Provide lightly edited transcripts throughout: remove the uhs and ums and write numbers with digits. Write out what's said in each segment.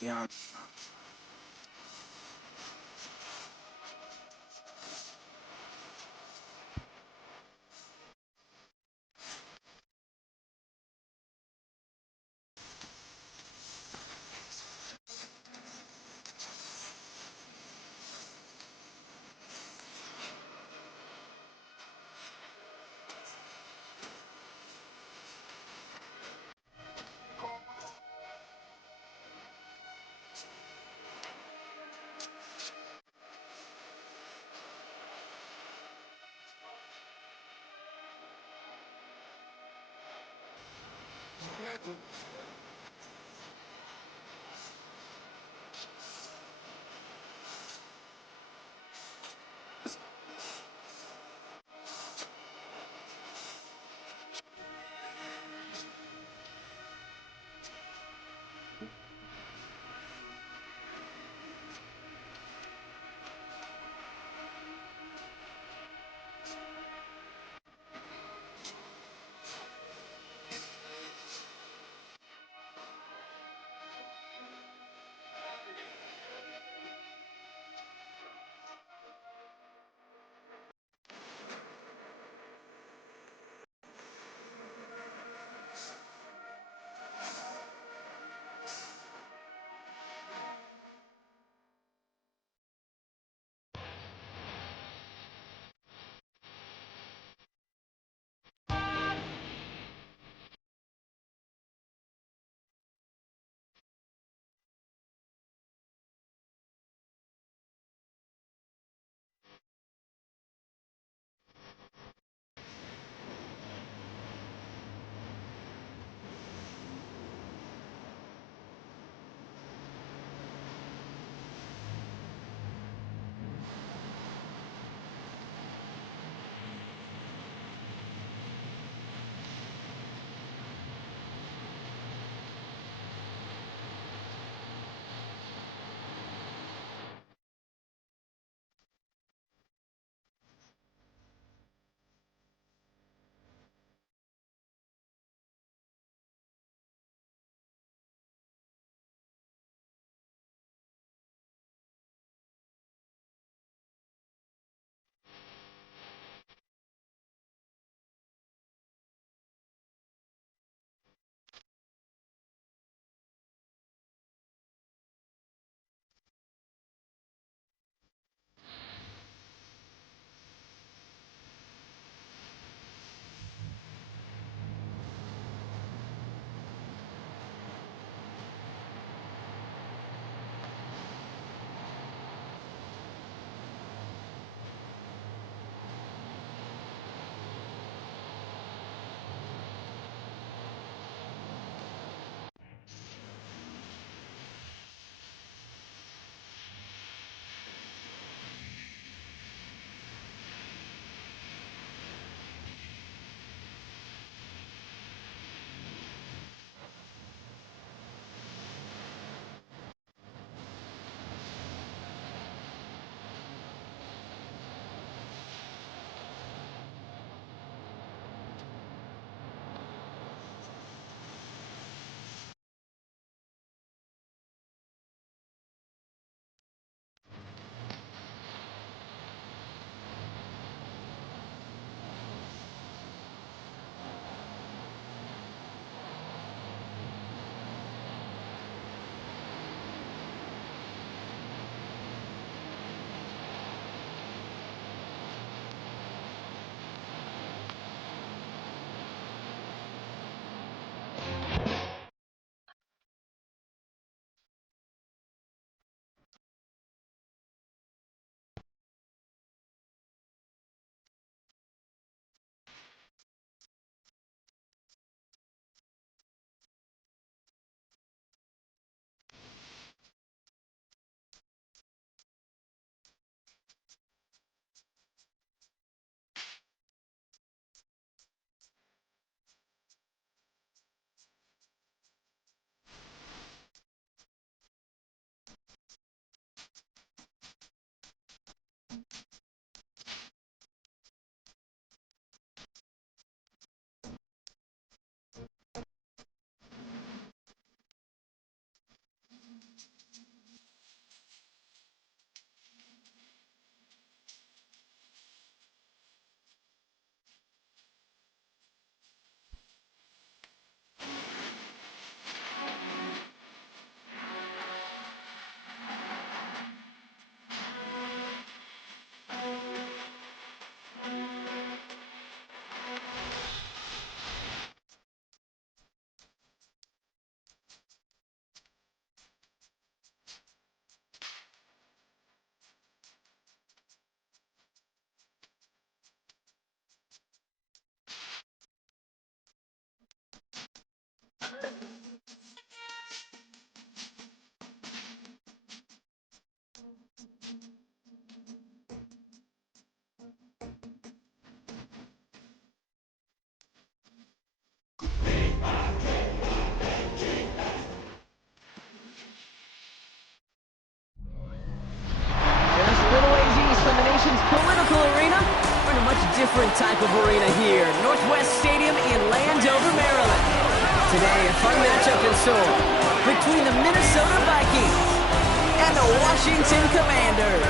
Yeah. different type of arena here. Northwest Stadium in Landover, Maryland. Today, a fun matchup in store between the Minnesota Vikings and the Washington Commanders.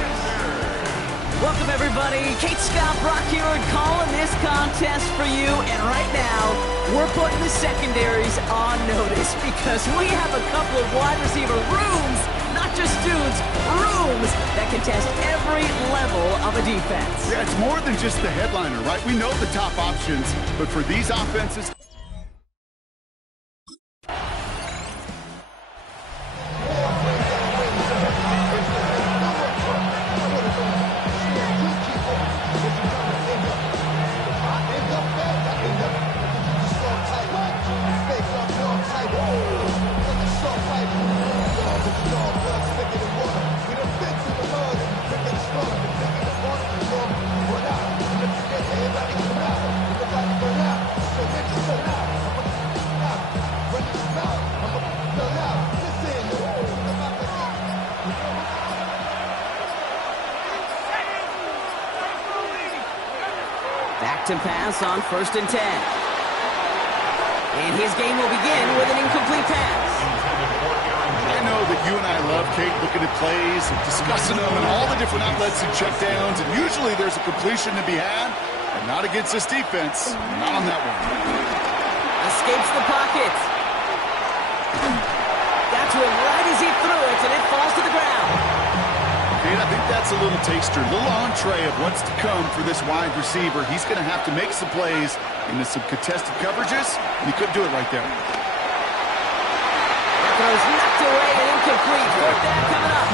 Welcome, everybody. Kate Scott, Brock here, calling this contest for you. And right now, we're putting the secondaries on notice because we have a couple of wide receiver rooms, not just dudes, rooms that can test every level of a defense. Yeah, it's more than just the headliner, right? We know the top options, but for these offenses... To pass on 1st and 10. And his game will begin with an incomplete pass. I know that you and I love, Kate, looking at plays and discussing them and all the different outlets and checkdowns, and usually there's a completion to be had, but not against this defense. Not on that one. Escapes the pocket. Got to him right as he threw it, and it falls to the ground. I think that's a little taster, a little entree of what's to come for this wide receiver. He's going to have to make some plays into some contested coverages, and he couldn't do it right there. That throw's knocked away and incomplete. 4th down coming up.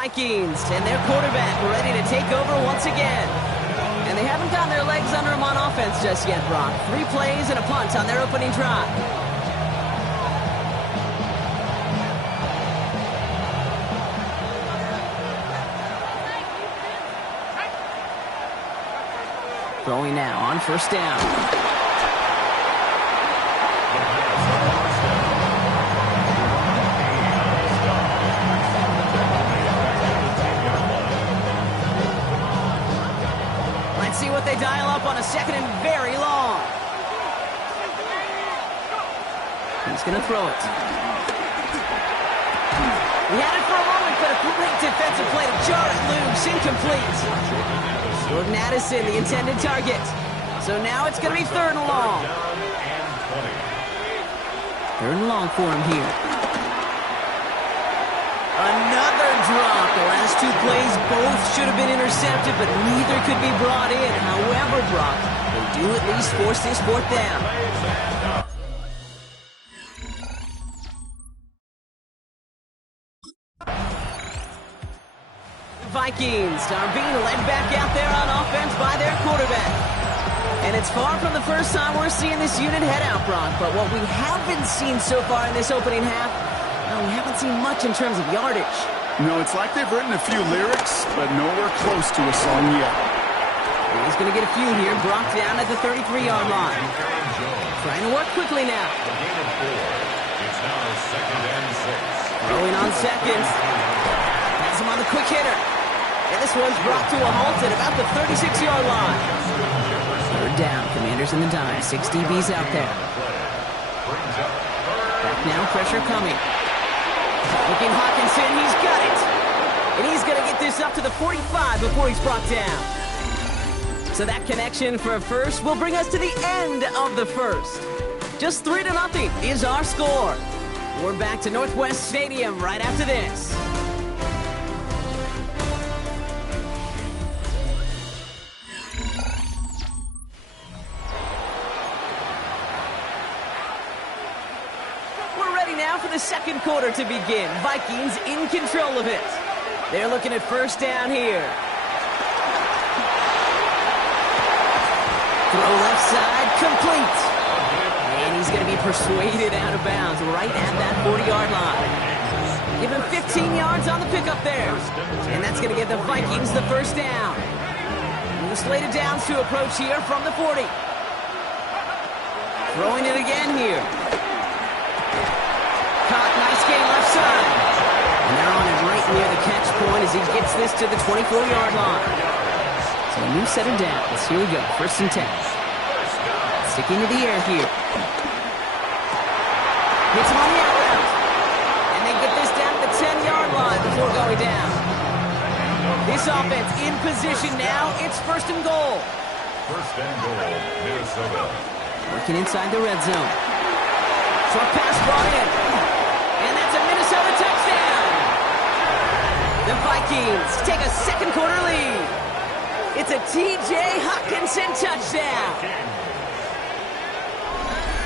Vikings and their quarterback ready to take over once again. And they haven't gotten their legs under them on offense just yet, Brock. 3 plays and a punt on their opening drive. Throwing now on 1st down. See what they dial up on a 2nd and very long. He's going to throw it. He had it for a moment, but a great defensive play to jar it loose. Incomplete. Jordan Addison, the intended target. So now it's going to be 3rd and long. 3rd and long for him here. Another drop. The last 2 plays both should have been intercepted, but neither could be brought in. However, Brock, they do at least force this 4th down. Vikings are being led back out there on offense by their quarterback. And it's far from the first time we're seeing this unit head out, Brock, but what we haven't seen so far in this opening half, well, we haven't seen much in terms of yardage. No, it's like they've written a few lyrics, but nowhere close to a song yet. He's going to get a few here. Brock down at the 33-yard line. Trying to work quickly now. It's now 2nd and 6. Throwing on 2nd. Has him on the quick hitter. And this one's brought to a halt at about the 36-yard line. 3rd down. Commanders in the dime. 6 DBs out there. Back now. Pressure coming. Looking Hawkinson, he's got it. And he's going to get this up to the 45 before he's brought down. So that connection for a first will bring us to the end of the first. Just 3-0 is our score. We're back to Northwest Stadium right after this. Now for the 2nd quarter to begin. Vikings in control of it. They're looking at 1st down here. Throw left side, complete. And he's going to be persuaded out of bounds right at that 40-yard line. Give him 15 yards on the pickup there. And that's going to give the Vikings the first down. The slated downs to approach here from the 40. Throwing it again here. Caught, nice gain left side. And they're on it right near the catch point as he gets this to the 24-yard line. So a new set of downs. Here we go, 1st and 10. Sticking to the air here. Hits him on the out route. And they get this down to the 10-yard line before going down. This offense in position now. It's 1st and goal. 1st and goal, Minnesota. Working inside the red zone. Short pass brought in. And that's a Minnesota touchdown. The Vikings take a second quarter lead. It's a T.J. Hockenson touchdown.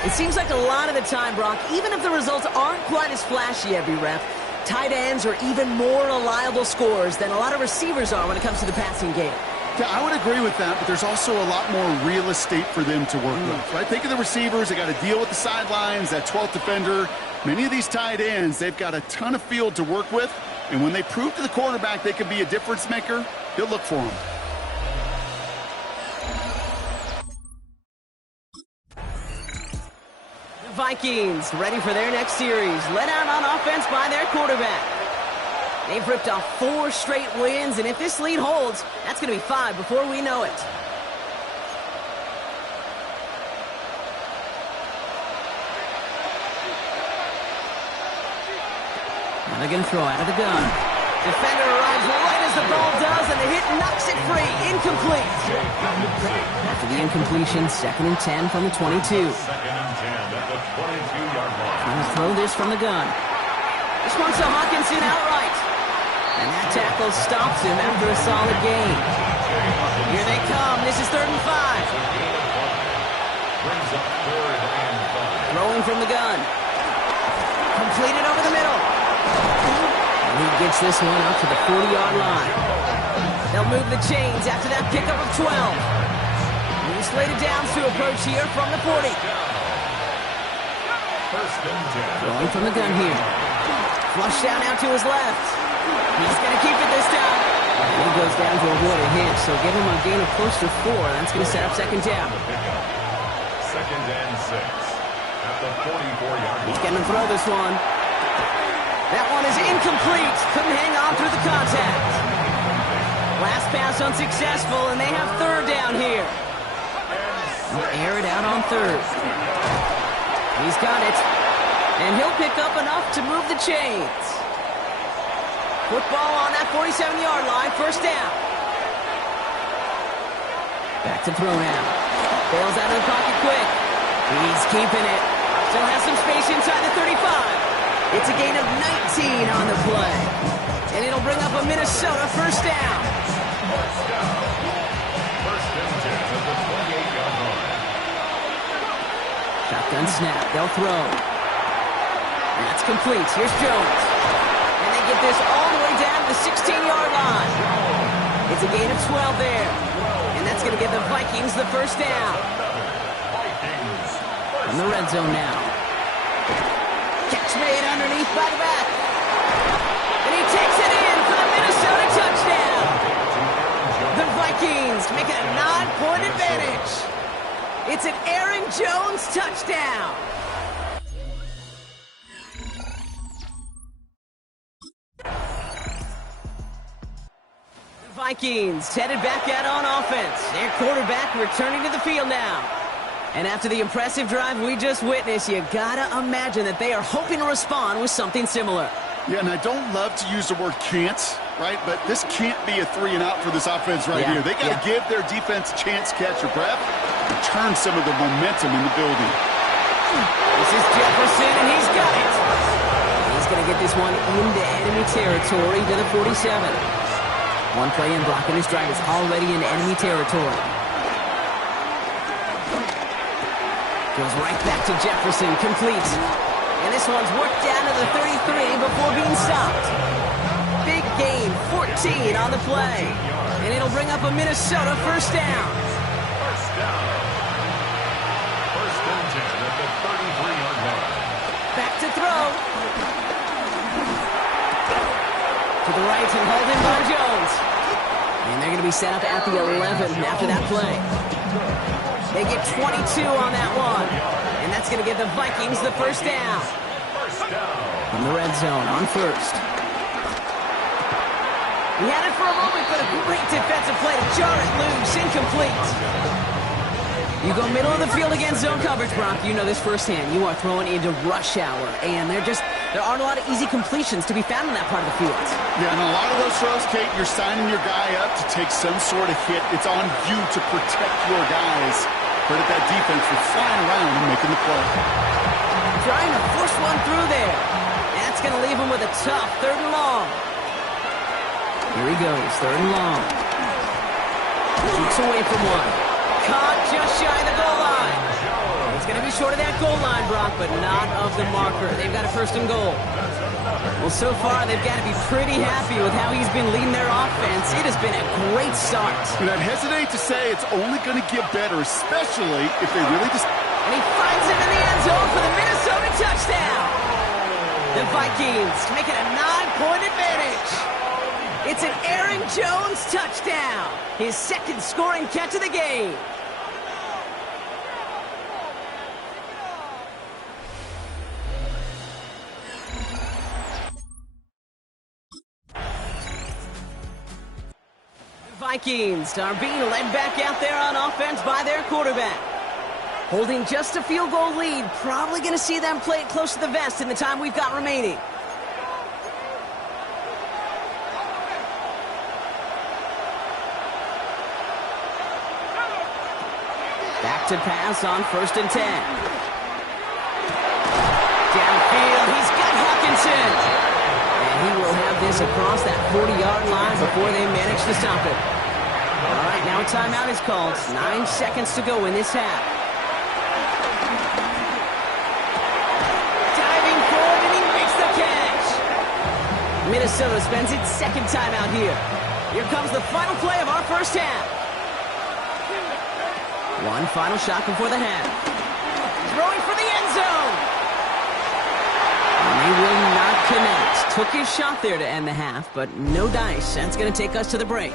It seems like a lot of the time, Brock, even if the results aren't quite as flashy every rep, tight ends are even more reliable scorers than a lot of receivers are when it comes to the passing game. Yeah, I would agree with that, but there's also a lot more real estate for them to work with, right? Think of the receivers. They got to deal with the sidelines, that 12th defender. Many of these tight ends, they've got a ton of field to work with, and when they prove to the quarterback they can be a difference maker, he'll look for them. The Vikings ready for their next series, led out on offense by their quarterback. They've ripped off 4 straight wins, and if this lead holds, that's going to be 5 before we know it. Now they're going to throw out of the gun. Defender arrives right as the ball does, and the hit knocks it free. Incomplete. After the incompletion, 2nd and 10 from the 22. 2nd and 10 at the 22-yard line. Trying to throw this from the gun. This one's to Hockenson outright. And that tackle stops him after a solid gain. Here they come. This is 3rd and 5. Brings up 3rd and 5. Throwing from the gun. Completed over the middle. And he gets this one out to the 40-yard line. They'll move the chains after that pickup of 12. New slated downs to approach here from the 40. 1st and 10. Throwing from the gun here. Flush down out to his left. He's going to keep it this time. And he goes down to avoid a hit, so give him a gain of close to 4. That's going to set up 2nd down. 2nd and 6 at the 44-yard line. He's going to throw this one. That one is incomplete. Couldn't hang on through the contact. Last pass unsuccessful, and they have 3rd down here. They'll air it out on 3rd. He's got it. And he'll pick up enough to move the chains. Football on that 47-yard line, 1st down. Back to throw now. Bails out of the pocket quick. He's keeping it. Still has some space inside the 35. It's a gain of 19 on the play. And it'll bring up a Minnesota 1st down. 1st and 10 at the 28-yard line. Shotgun snap. They'll throw. And that's complete. Here's Jones. And they get this all the way down to the 16-yard line. It's a gain of 12 there. And that's going to give the Vikings the 1st down. From the red zone now. Catch made underneath by the back. And he takes it in for the Minnesota touchdown. The Vikings make it a 9-point advantage. It's an Aaron Jones touchdown. Vikings headed back out on offense. Their quarterback returning to the field now. And after the impressive drive we just witnessed, you gotta imagine that they are hoping to respond with something similar. Yeah, and I don't love to use the word can't, right? But this can't be a 3 and out for this offense right here. They got to give their defense a chance to catch their breath and turn some of the momentum in the building. This is Jefferson, and he's got it. He's going to get this one into enemy territory to the 47. One play in blocking his drive is already in enemy territory. Goes right back to Jefferson, complete. And this one's worked down to the 33 before being stopped. Big gain, 14 on the play. And it'll bring up a Minnesota 1st down. 1st down. 1st and 10 at the 33-yard line. Back to throw. To the right and hauled in by Jones. And they're going to be set up at the 11 after that play. They get 22 on that one. And that's going to give the Vikings the first down. From the red zone on first. He had it for a moment, but a great defensive play to jar it loose. Incomplete. You go middle of the field against zone coverage, Brock. You know this firsthand. You are throwing into rush hour, and there aren't a lot of easy completions to be found in that part of the field. Yeah, and a lot of those throws, Kate, you're signing your guy up to take some sort of hit. It's on you to protect your guys. Credit that defense for flying around and making the play. Trying to force one through there. That's going to leave him with a tough 3rd and long. Here he goes, 3rd and long. Shoots away from one. Caught just shy of the goal line. He's going to be short of that goal line, Brock, but not of the marker. They've got a 1st and goal. Well, so far, they've got to be pretty happy with how he's been leading their offense. It has been a great start. And I'd hesitate to say it's only going to get better, especially if they really just... And he finds him in the end zone for the Minnesota touchdown. The Vikings make it a 9-point advantage. It's an Aaron Jones touchdown. His 2nd scoring catch of the game. Vikings are being led back out there on offense by their quarterback. Holding just a field goal lead, probably going to see them play it close to the vest in the time we've got remaining. Back to pass on 1st and 10. Downfield, he's got Hawkinson. And he will have this across that 40-yard line before they manage to stop it. All right, now a timeout is called. 9 seconds to go in this half. Diving forward, and he makes the catch. Minnesota spends its 2nd timeout here. Here comes the final play of our first half. One final shot before the half. Throwing for the end zone. And they will not connect. Took his shot there to end the half, but no dice. That's going to take us to the break.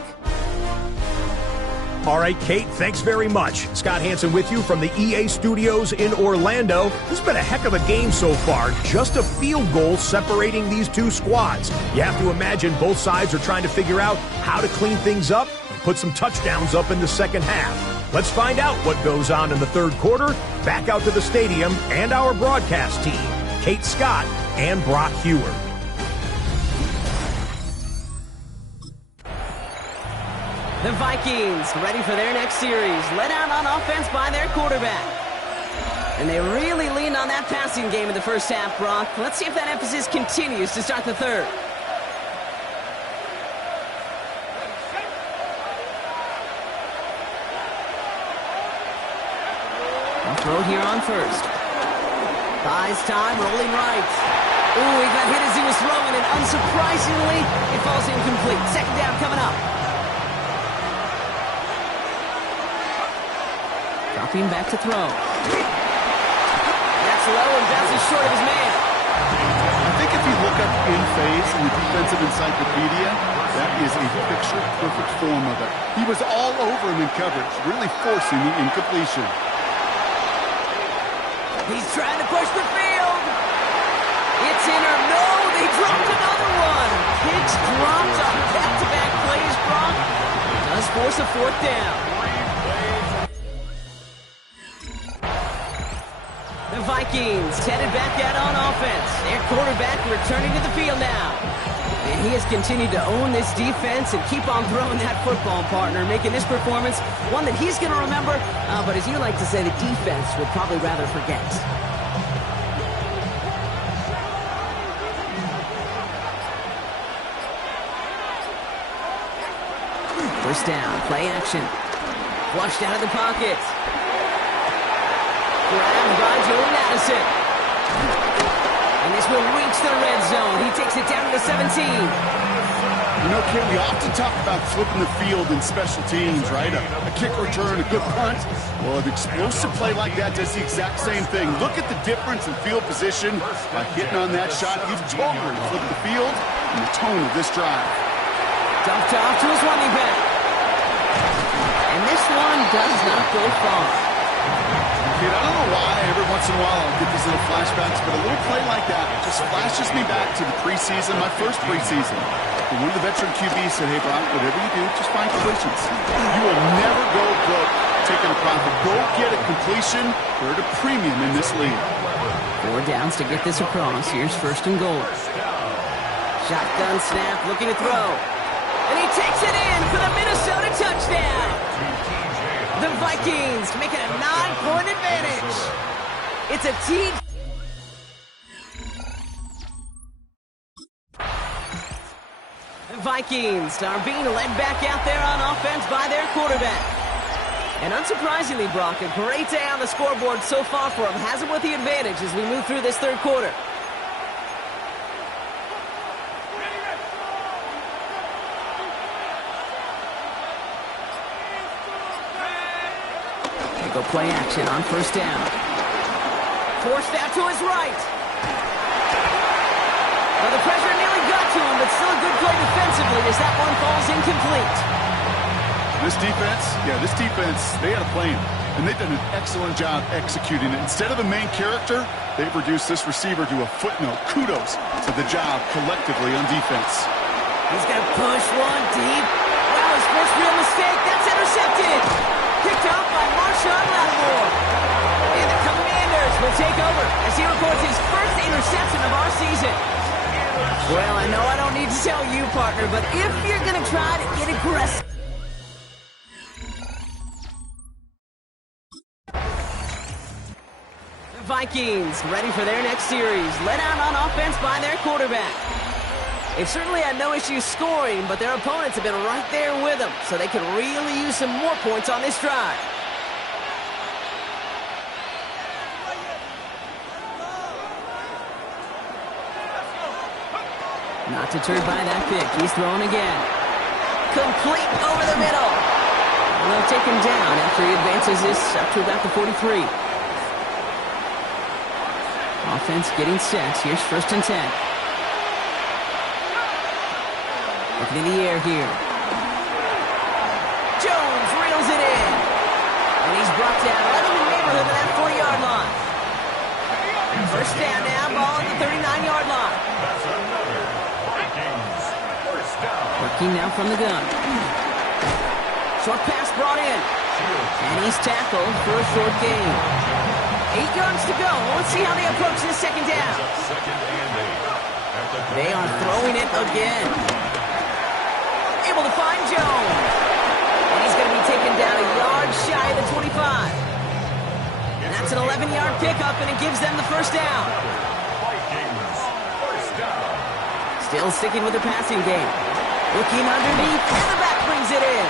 All right, Kate, thanks very much. Scott Hansen with you from the EA Studios in Orlando. This has been a heck of a game so far. Just a field goal separating these two squads. You have to imagine both sides are trying to figure out how to clean things up and put some touchdowns up in the second half. Let's find out what goes on in the 3rd quarter. Back out to the stadium and our broadcast team, Kate Scott and Brock Hewer. The Vikings ready for their next series, led out on offense by their quarterback. And they really leaned on that passing game in the first half, Brock. Let's see if that emphasis continues to start the 3rd. Throw here on 1st. Buys time, rolling right. Ooh, he got hit as he was throwing, and unsurprisingly, it falls incomplete. 2nd down coming up. Dropping back to throw. That's low and bounces short of his man. I think if you look up in phase in the defensive encyclopedia, that is a picture-perfect form of it. He was all over him in coverage, really forcing the incompletion. He's trying to push the field. It's in or no. They dropped another one. Picks dropped on back-to-back plays, Brock. Does force a 4th down. The Vikings headed back out on offense. Their quarterback returning to the field now. And he has continued to own this defense and keep on throwing that football, partner, making this performance one that he's going to remember, but as you like to say, the defense would probably rather forget. First down, play action. Flushed out of the pocket. Grabbed by Jordan Addison. And this will reach the red zone. He takes it down to the 17. You know, Kim, we often talk about flipping the field in special teams, right? A kick return, a good punt. Well, an explosive play like that does the exact same thing. Look at the difference in field position by hitting on that shot. You've totally flipped the field and the tone of this drive. Dumped off to his running back. And this one does not go far. Kid, I don't know why every once in a while I'll get these little flashbacks, but a little play like that just flashes me back to the preseason, my first preseason. And one of the veteran QBs said, hey, Brock, whatever you do, just find completions. You will never go broke taking a profit. Go get a completion. They're at a premium in this league. 4 downs to get this across. Here's first and goal. Shotgun snap, looking to throw. And he takes it in for the Minnesota touchdown. The Vikings make it a 9-point advantage. It's a team. The Vikings are being led back out there on offense by their quarterback. And unsurprisingly, Brock, a great day on the scoreboard so far for him. Has him with the advantage as we move through this third quarter. They go play action on first down. Forced out to his right. Well, the pressure nearly got to him, but still a good play defensively as that one falls incomplete. This defense, they had a plan, and they've done an excellent job executing it. Instead of the main character, they've reduced this receiver to a footnote. Kudos to the job collectively on defense. He's going to push one deep. Wow, his first real mistake. That's intercepted. Picked up by Marshawn Lattimore. And the Commanders will take over as he records his first interception of our season. Well, I know I don't need to tell you, partner, but if you're going to try to get aggressive. The Vikings ready for their next series. Led out on offense by their quarterback. They've certainly had no issues scoring, but their opponents have been right there with them, so they could really use some more points on this drive. Not deterred by that pick. He's throwing again. Complete over the middle. And they'll take him down after he advances this up to about the 43. Offense getting set. Here's first and 10. Looking in the air here. Jones reels it in. And he's brought down right in the neighborhood of that 40-yard line. First down now, ball at the 39-yard line. Working now from the gun. Short pass brought in. And he's tackled for a short gain. 8 yards to go. Let's see how they approach this second down. They are throwing it again. Able to find Jones. And he's going to be taken down a yard shy of the 25. And that's an 11-yard pickup, and it gives them the first down. Still sticking with the passing game. Looking underneath, and the back brings it in.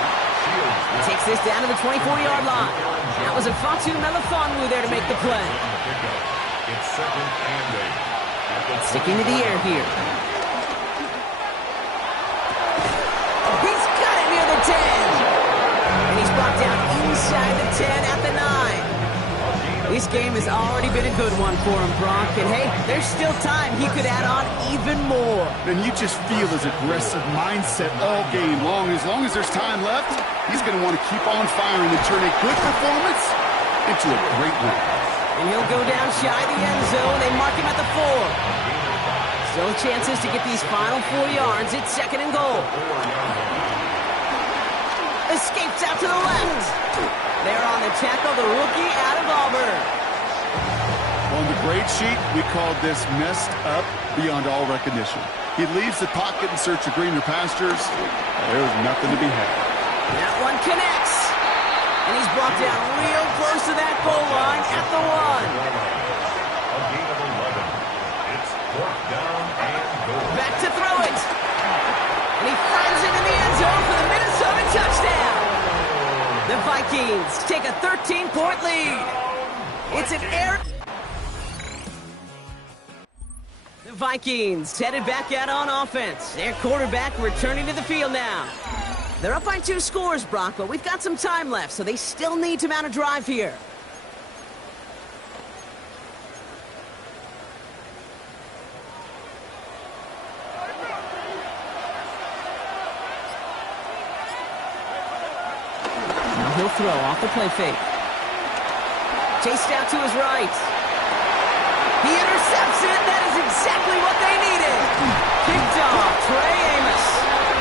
He takes this down to the 24-yard line. That was a Fatu Melifonwu there to make the play. Sticking to the air here. He's got it near the 10. And he's brought down inside the 10 at the 9. This game has already been a good one for him, Brock. And hey, there's still time. He could add on even more. And you just feel his aggressive mindset all game long. As long as there's time left, he's going to want to keep on firing and turn a good performance into a great one. And he'll go down shy of the end zone. They mark him at the 4. Still chances to get these final 4 yards. It's second and goal. Escapes out to the left. There on the tackle, the rookie out of Auburn. On the grade sheet, we called this messed up beyond all recognition. He leaves the pocket in search of greener pastures. There was nothing to be had. That one connects. And he's brought down real close to that goal line at the 1. A gain of 11. It's fourth down and goal. Back to throw it. And he finds it in the end zone for the Minnesota touchdown. The Vikings take a 13-point lead. It's an air. The Vikings headed back out on offense. Their quarterback returning to the field now. They're up by 2 scores, Brock, but we've got some time left, so they still need to mount a drive here. he'll throw off the play fake. Chased out to his right. He intercepts it. That is exactly what they needed. Picked off Trey Amos.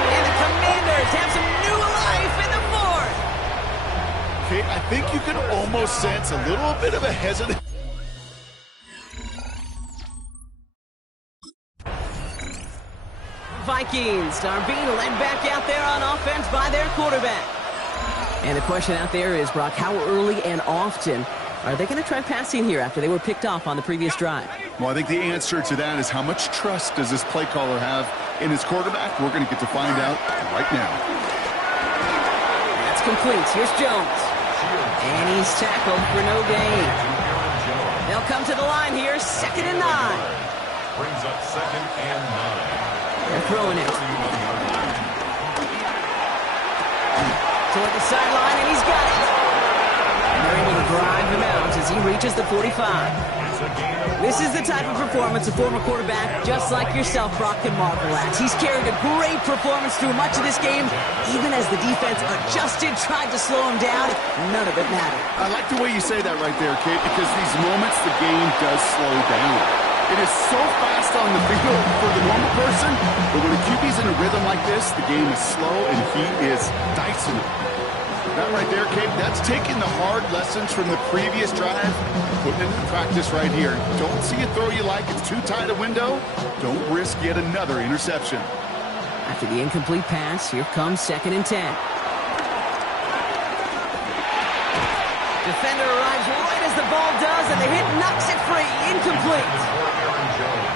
And the Commanders have some new life in the fourth. Okay, I think you can almost sense a little bit of a hesitation. Vikings are being led back out there on offense by their quarterback. And the question out there is, Brock, how early and often are they going to try passing here after they were picked off on the previous drive? Well, I think the answer to that is how much trust does this play caller have in his quarterback? We're going to get to find out right now. That's complete. Here's Jones. And he's tackled for no gain. They'll come to the line here, 2nd and 9. Brings up 2nd and 9. They're throwing it. Toward the sideline, and he's got it. And they're able to drive him out as he reaches the 45. This is the type of performance a former quarterback, just like yourself, Brock, can marvel at. He's carried a great performance through much of this game, even as the defense adjusted, tried to slow him down. None of it mattered. I like the way you say that right there, Kate, because these moments the game does slow down. It is so fast on the field for the normal person, but when a QB's in a rhythm like this, the game is slow and he is dicing it. That right there, Kate, that's taking the hard lessons from the previous drive, putting it into practice right here. Don't see a throw you like, it's too tight a window. Don't risk yet another interception. After the incomplete pass, here comes 2nd and 10. Defender arrives right as the ball does, and the hit knocks it free. Incomplete.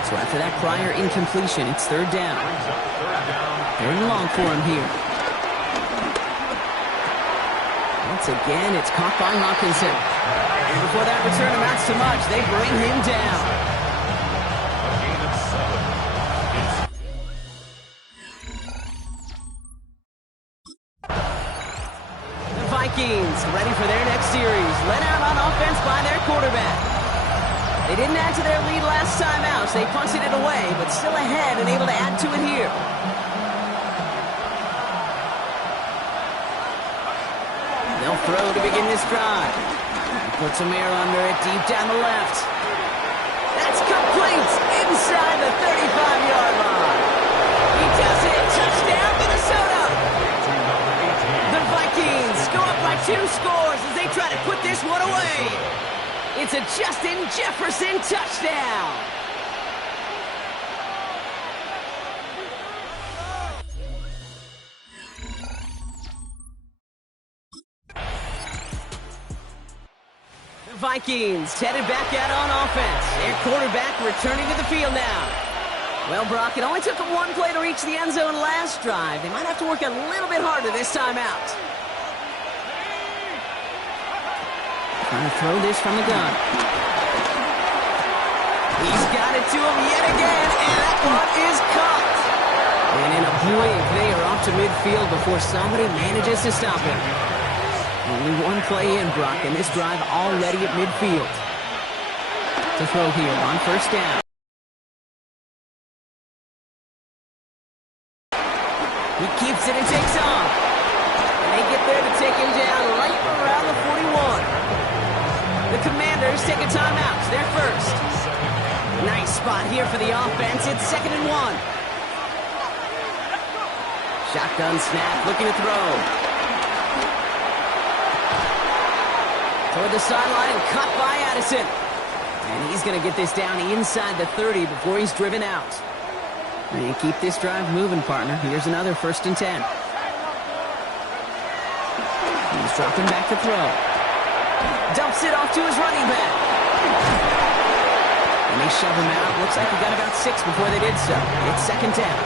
So after that prior incompletion, it's 3rd down. 3rd and long for him here. Once again, it's caught by Hawkinson. And before that return amounts to much, they bring him down. A gain of 7. The Vikings ready for their next series. Led out on offense by their quarterback. They didn't add to their lead last time out, so they punted it away, but still ahead and able to add to it here. They'll throw to begin this drive. He puts some air under it deep down the left. That's complete inside the 35-yard line. He does it. Touchdown, Minnesota. The Vikings go up by 2 scores as they try to put this one away. It's a Justin Jefferson touchdown. The Vikings headed back out on offense. Their quarterback returning to the field now. Well, Brock, it only took them 1 play to reach the end zone last drive. They might have to work a little bit harder this time out. Trying to throw this from the gun. He's got it to him yet again, and that one is caught. And in a blink, they are off to midfield before somebody manages to stop him. Only 1 play in, Brock, and this drive already at midfield. To throw here on 1st down. He keeps it and takes off. And they get there to take him down right around the 41. The Commanders take a timeout. They're first. Nice spot here for the offense. It's 2nd and 1. Shotgun snap, looking to throw. Toward the sideline, caught by Addison. And he's going to get this down inside the 30 before he's driven out. And keep this drive moving, partner. Here's another 1st and 10. He's dropping back to throw. Dumps it off to his running back. And they shove him out. Looks like he got about 6 before they did so. It's 2nd down.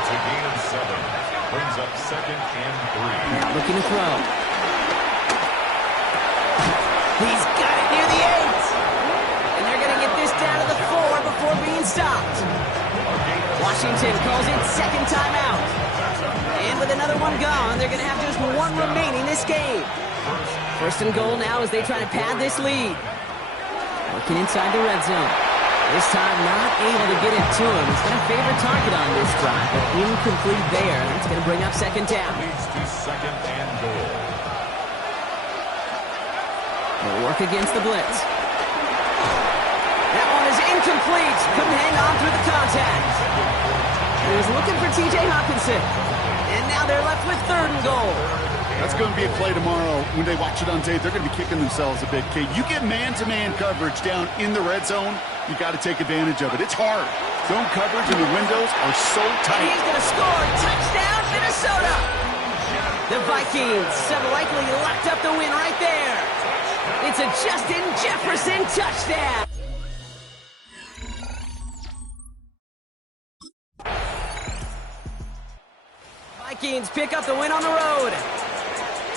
It's a gain of 7. Brings up 2nd and 3. Now looking to throw. He's got it near the 8. And they're going to get this down to the 4 before being stopped. Washington calls it 2nd timeout. And with another one gone, they're going to have just 1 remaining this game. 1st and goal now as they try to pad this lead. Working inside the red zone. This time not able to get it to him. He's got a favorite target on this drive, but incomplete there. That's going to bring up second down. Leads to second and goal. They'll work against the blitz. That one is incomplete. Couldn't hang on through the contact. He was looking for T.J. Hawkinson. And now they're left with third and goal. That's going to be a play tomorrow. When they watch it on tape, they're going to be kicking themselves a bit, Kate. You get man-to-man coverage down in the red zone, you got to take advantage of it. It's hard. Zone coverage and the windows are so tight. He's going to score. Touchdown, Minnesota. The Vikings have likely locked up the win right there. It's a Justin Jefferson touchdown. Vikings pick up the win on the road.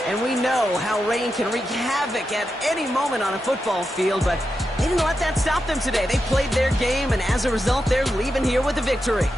And we know how rain can wreak havoc at any moment on a football field, but they didn't let that stop them today. They played their game, and as a result, they're leaving here with a victory.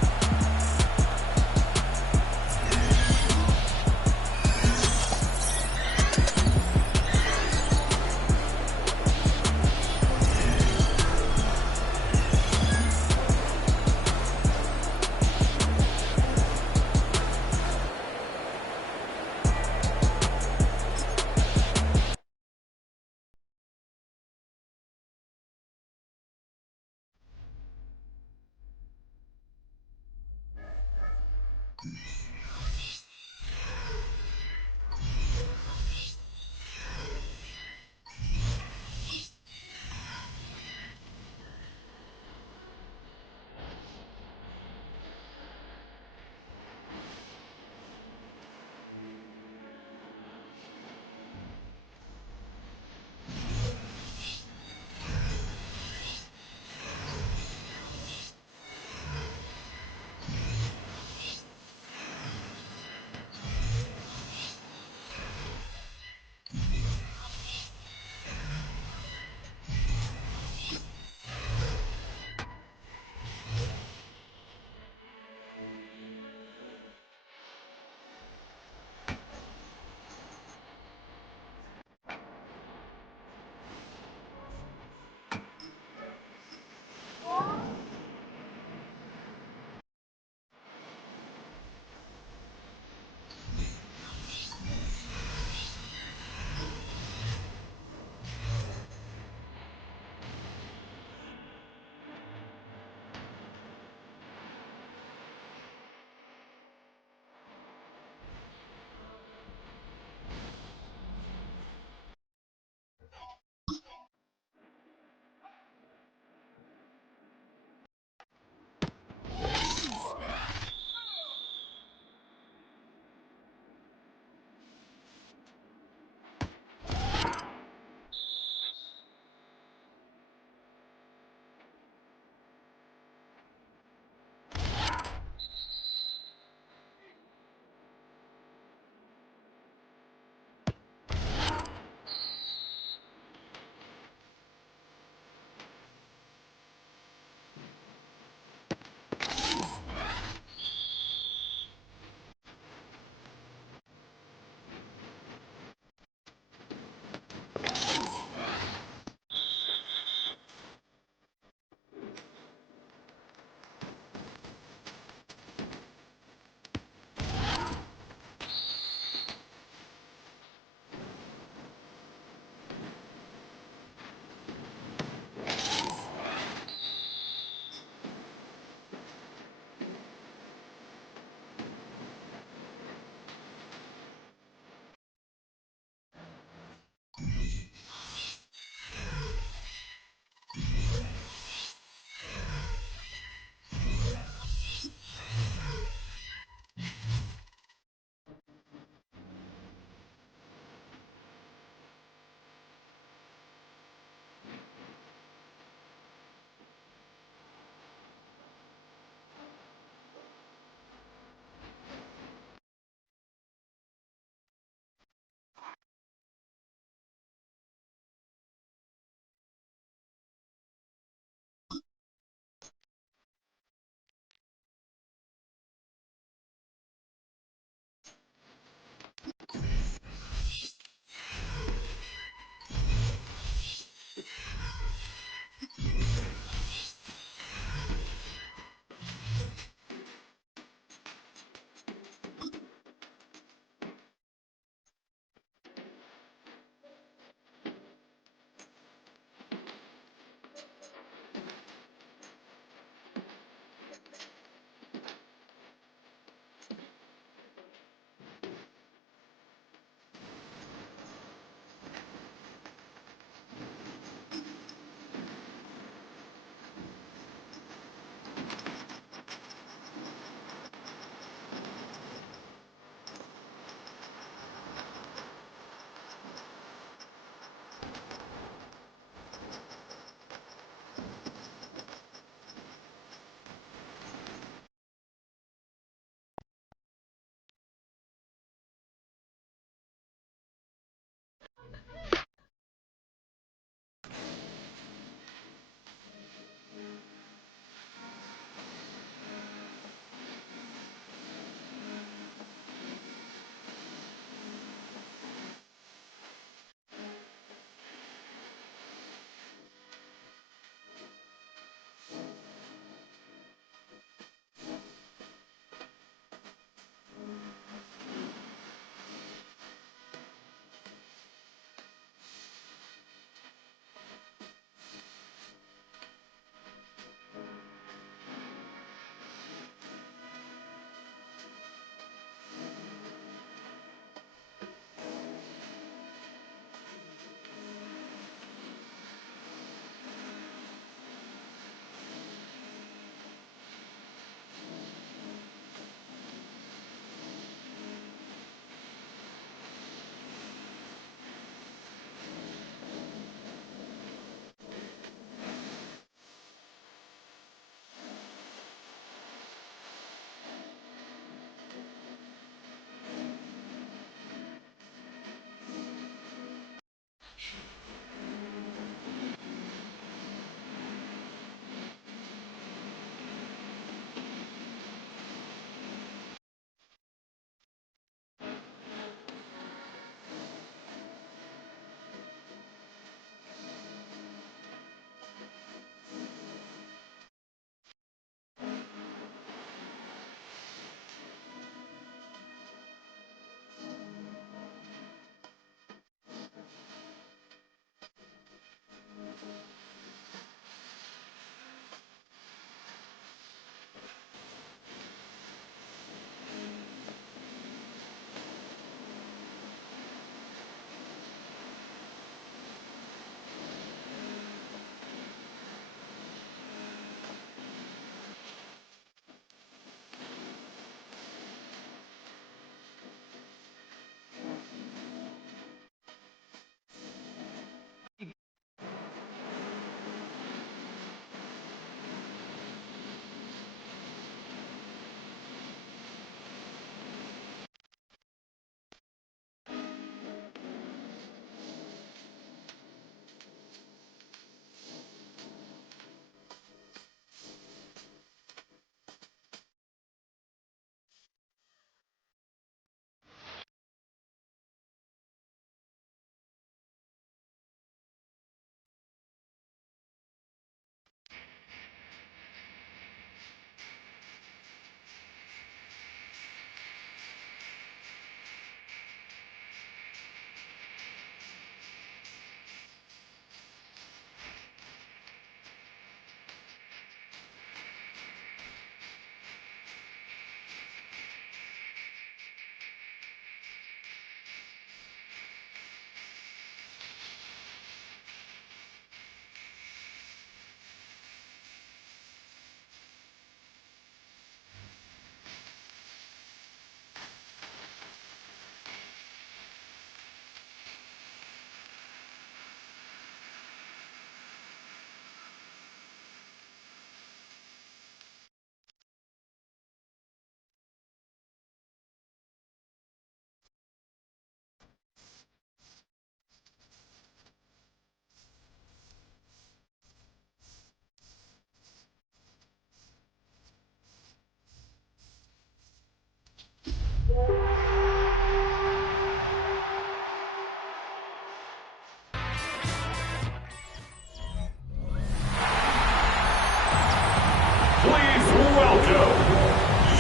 please welcome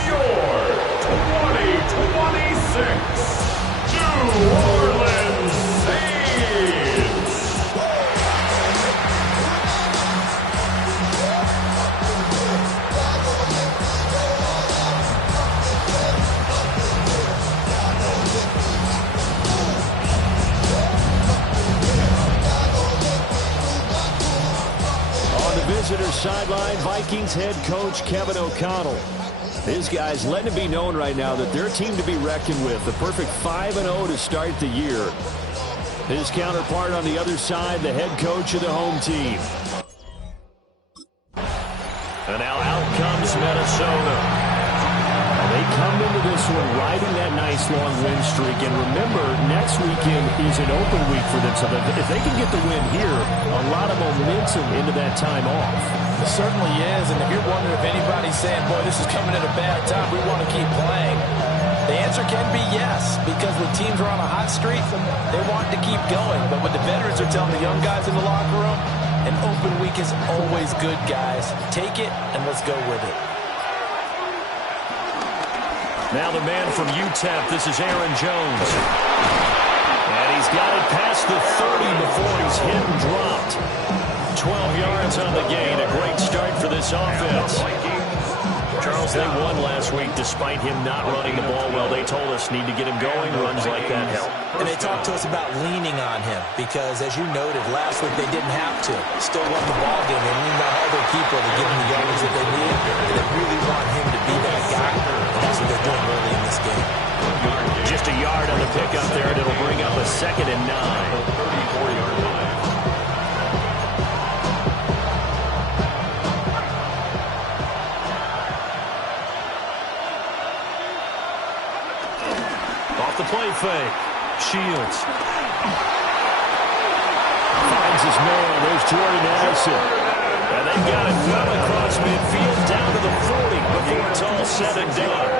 your 2026 New Orleans Saints. On the visitor sideline, Vikings head coach Kevin O'Connell. His guys letting it be known right now that they're a team to be reckoned with. The perfect 5-0 to start the year. His counterpart on the other side, the head coach of the home team. And now out comes Minnesota. They come into this one riding that nice long win streak. And remember, next weekend is an open week for them. So if they can get the win here, a lot of momentum into that time off. It certainly is. And if you're wondering if anybody's saying, boy, this is coming at a bad time, we want to keep playing, the answer can be yes. Because when teams are on a hot streak, they want to keep going. But when the veterans are telling the young guys in the locker room, an open week is always good, guys. Take it and let's go with it. Now the man from UTEP, this is Aaron Jones. And he's got it past the 30 before he's hit and dropped. 12 yards on the gain. A great start for this offense. Charles, they won last week despite him not running the ball well. They told us need to get him going. Runs like that help. And they talked to us about leaning on him because, as you noted, last week they didn't have to. Still won the ball game. They leaned on other people to give them the yardage that they need. And they really want him to be that guy. And that's what they're doing early in this game. Just a yard on the pickup there, and it'll bring up a 2nd and 9. 34-yard line. Off the play fake. Shields. Finds his man. There's Jordan Addison. And they've got it well across midfield down to the 40 before it's all said and done.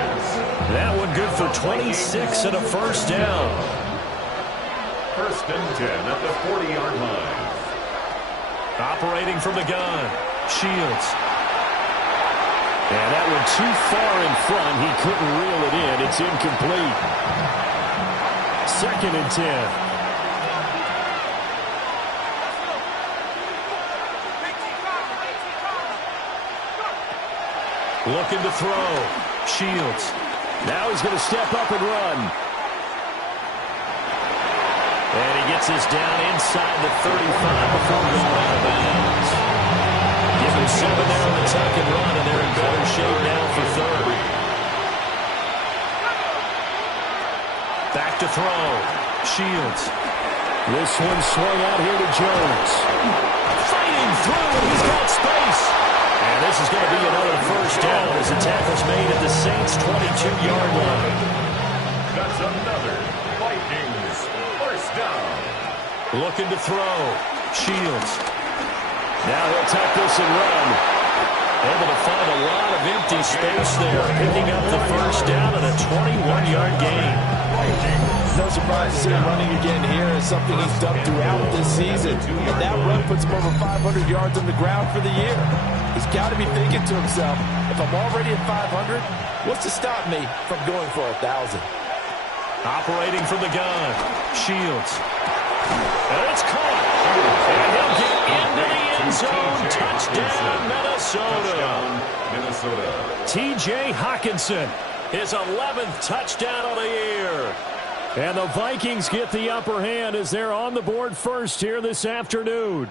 That one good for 26 and a first down. 1st and 10 at the 40-yard line. Operating from the gun. Shields. And that one too far in front. He couldn't reel it in. It's incomplete. 2nd and 10. Looking to throw. Shields. Now he's going to step up and run. And he gets this down inside the 35 before going out of bounds. Give him 7 there on the tuck and run, and they're in better shape now for 3rd. Back to throw. Shields. This one swung out here to Jones. Fighting through, and he's got space. And this is going to be another first down as the tackle's made at the Saints' 22-yard line. That's another Vikings first down. Looking to throw. Shields. Now he'll tuck this and run. Able to find a lot of empty space there. Picking up the first down and a 21-yard gain. No surprise to see him running again here. Is something he's done throughout this season. And that run puts him over 500 yards on the ground for the year. He's got to be thinking to himself, if I'm already at 500, what's to stop me from going for 1,000? Operating from the gun. Shields. And it's caught. And he'll get into the end zone. Touchdown, Minnesota. T.J. Hockenson, his 11th touchdown of the year. And the Vikings get the upper hand as they're on the board first here this afternoon.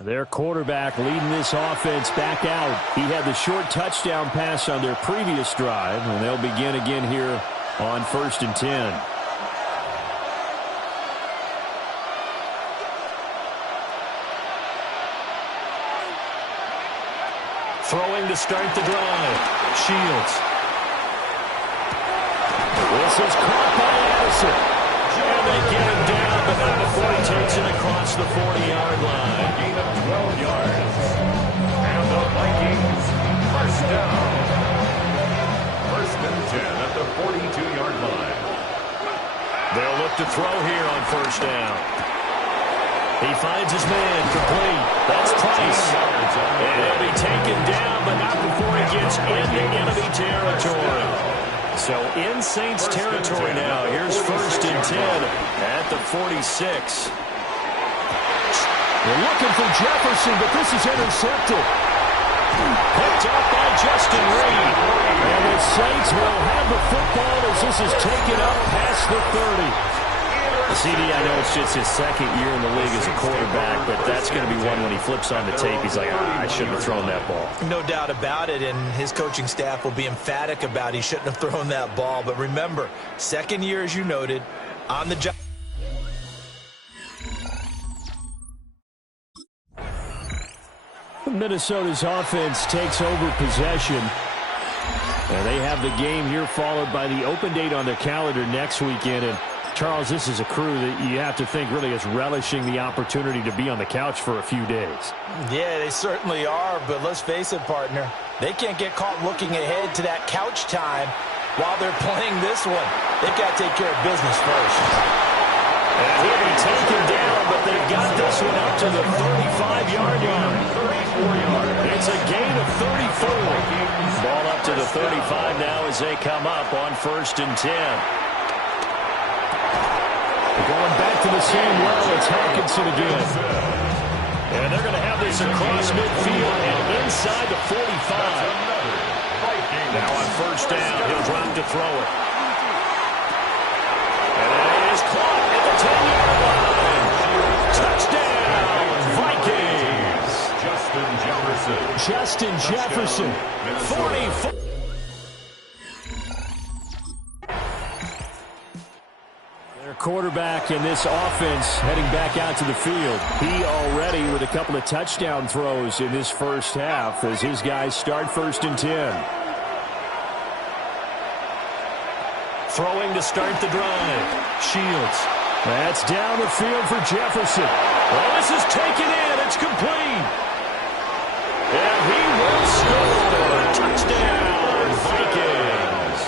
Their quarterback leading this offense back out. He had the short touchdown pass on their previous drive, and they'll begin again here on 1st and 10. Throwing to start the drive. Shields. This is caught by Addison. And they get him down, but not before he takes it across the 40-yard line. Gain of 12 yards. And the Vikings first down. 1st and 10 at the 42-yard line. They'll look to throw here on first down. He finds his man, complete. That's Price. And he'll be taken down, but not before he gets into enemy territory. So in Saints territory now. Here's 1st and 10 at the 46. They're looking for Jefferson, but this is intercepted. Picked up by Justin Reed. And the Saints will have the football as this is taken up past the 30. CD, I know it's just his second year in the league as a quarterback, but that's going to be one when he flips on the tape. He's like, I shouldn't have thrown that ball. No doubt about it, and his coaching staff will be emphatic about he shouldn't have thrown that ball. But remember, second year, as you noted, on the job. Minnesota's offense takes over possession. And they have the game here followed by the open date on their calendar next weekend. And Charles, this is a crew that you have to think really is relishing the opportunity to be on the couch for a few days. Yeah, they certainly are, but let's face it, partner. They can't get caught looking ahead to that couch time while they're playing this one. They've got to take care of business first. And he'll be taken down, but they've got this one up to the 35-yard line. It's a gain of 34. Ball up to the 35 now as they come up on 1st and 10. Going back to the same well, it's Hawkinson again. And they're going to have this across midfield and inside the 45. Now on 1st down, he'll drop to throw it. And it is caught at the 10-yard line. Touchdown, Vikings. Justin Jefferson. 44. Quarterback in this offense heading back out to the field. He already with a couple of touchdown throws in this first half as his guys start 1st and 10. Throwing to start the drive. Shields. That's down the field for Jefferson. Well, this is taken in. It's complete. And he will score. Touchdown, Vikings.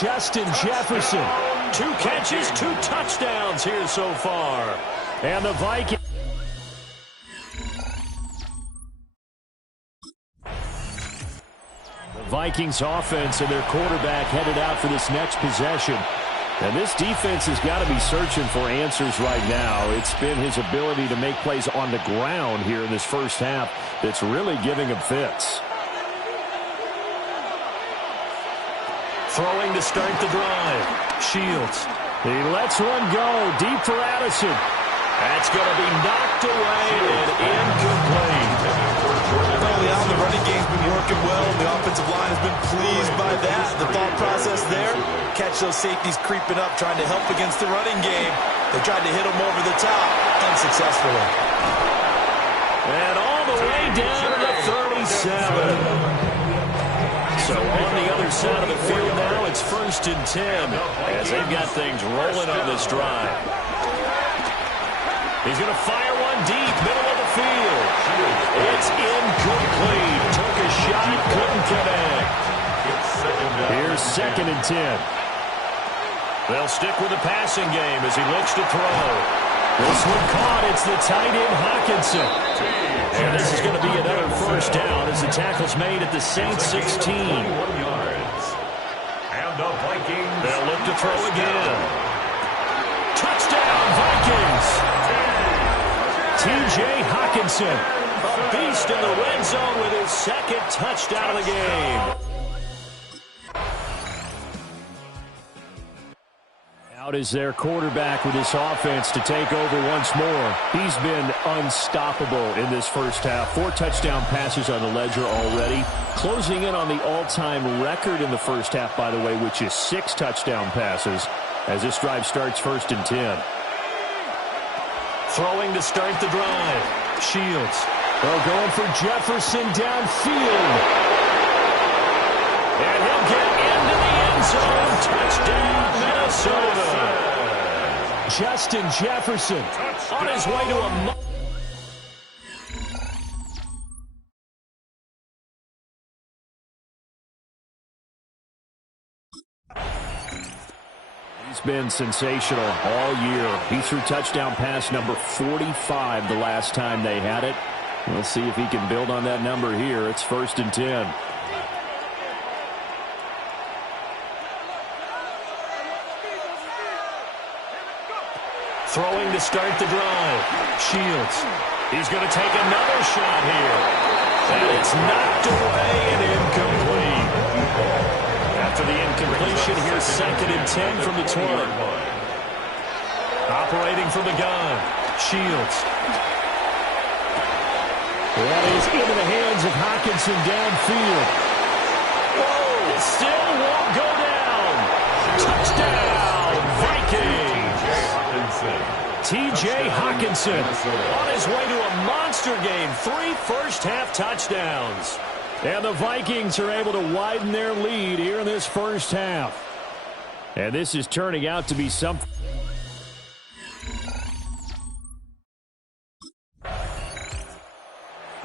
Justin Jefferson. 2 catches, 2 touchdowns here so far. And the Vikings. The Vikings offense and their quarterback headed out for this next possession. And this defense has got to be searching for answers right now. It's been his ability to make plays on the ground here in this first half that's really giving him fits. Throwing to start the drive. Shields. He lets one go deep for Addison. That's going to be knocked away and incomplete. Early on, the running game's been working well. The offensive line has been pleased by that. The thought process there, catch those safeties creeping up, trying to help against the running game. They tried to hit them over the top, unsuccessfully. And all the way down to the 37. So on the other side of the field now, it's 1st and 10 as they've got things rolling on this drive. He's going to fire one deep, middle of the field. It's incomplete. Took a shot, couldn't connect. Here's 2nd and 10. They'll stick with the passing game as he looks to throw. This one caught. It's the tight end, Hawkinson. And this is going to be another 1st down as the tackle's made at the Saints 16. And the Vikings. They'll look to throw again. Touchdown, Vikings. T.J. Hawkinson, a beast in the red zone with his 2nd touchdown of the game. Out is their quarterback with this offense to take over once more. He's been unstoppable in this first half. 4 touchdown passes on the ledger already. Closing in on the all-time record in the first half, by the way, which is 6 touchdown passes as this drive starts 1st and 10. Throwing to start the drive. Shields. They're going for Jefferson downfield. And he'll get into the end zone. Touchdown, Minnesota. Justin Jefferson on his way to a... He's been sensational all year. He threw touchdown pass number 45 the last time they had it. We'll see if he can build on that number here. It's 1st and 10. Throwing to start the drive. Shields. He's going to take another shot here. And it's knocked away and incomplete. After the incompletion, here's 2nd and 10 from the 20. Operating from the gun. Shields. That is into the hands of Hockenson downfield. Whoa! It still won't go down. Touchdown, Vikings. T.J. Hockenson on his way to a monster game. 3 first-half touchdowns. And the Vikings are able to widen their lead here in this first half. And this is turning out to be something.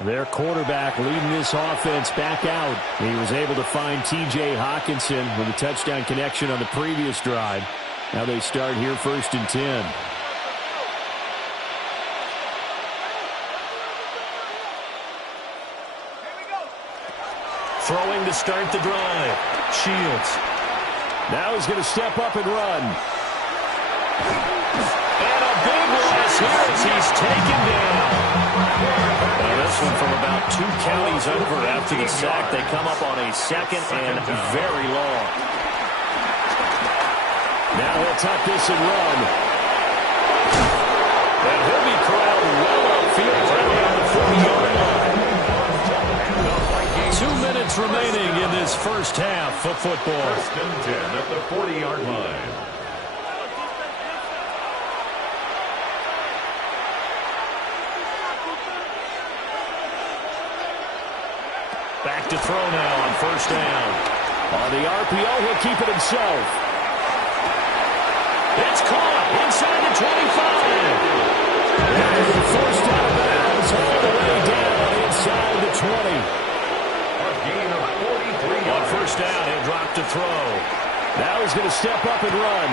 Their quarterback leading this offense back out. He was able to find T.J. Hockenson with a touchdown connection on the previous drive. Now they start here 1st and 10. Throwing to start the drive. Shields. Now he's going to step up and run. And a big loss here as he's taken down. Now this one from about 2 counties over after the sack. They come up on a 2nd and very long. Now he'll tuck this and run. And he'll be corralled well upfield right around the 40-yard line. 2 minutes remaining in this first half of football. 1st and 10 at the 40-yard line. Back to throw now on 1st down. On the RPO, he'll keep it himself. It's caught inside the 25. And forced out of bounds all the way down inside the 20. A gain of 43 On 1st down, he'll drop to throw. Now he's going to step up and run.